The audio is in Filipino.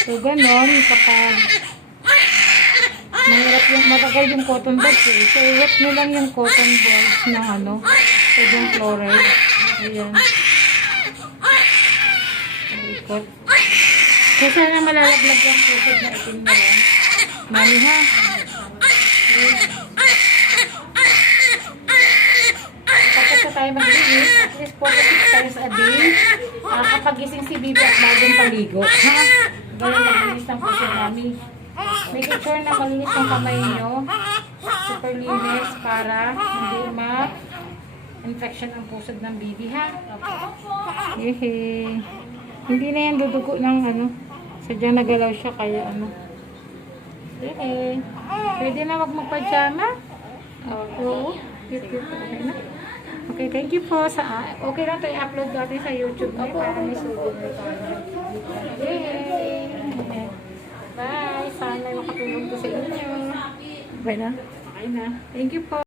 So, ganon, kapag mahirap yung matagal yung cotton buds eh. So, wet nyo lang yung cotton buds ng ano, sodium chloride. Ayan. Ikot. So, sana malalaglag yung pusod na itim na yan. Mami ha. Tapos na tayo maglinis, at least 4 to 6 times a day. Ah, kapag gising si Bibi at bagong paligo. Ha? Ganun maglinis ng puso mami. Make sure na malinis ang kamay nyo. Super linis para hindi ma infection ang pusod ng bibi ha. Yehey. Hindi na yan dudugo ng ano. Sadyang nagalaw siya kaya ano. Yehey. Pwede na wag magpajama. Oo. Cute, cute. Okay na. Okay, thank you po sa okay lang to i-upload natin sa YouTube na para may na tayo. Yay! Bye! Sana makatulong to sa inyo. Okay na? Okay na. Thank you po.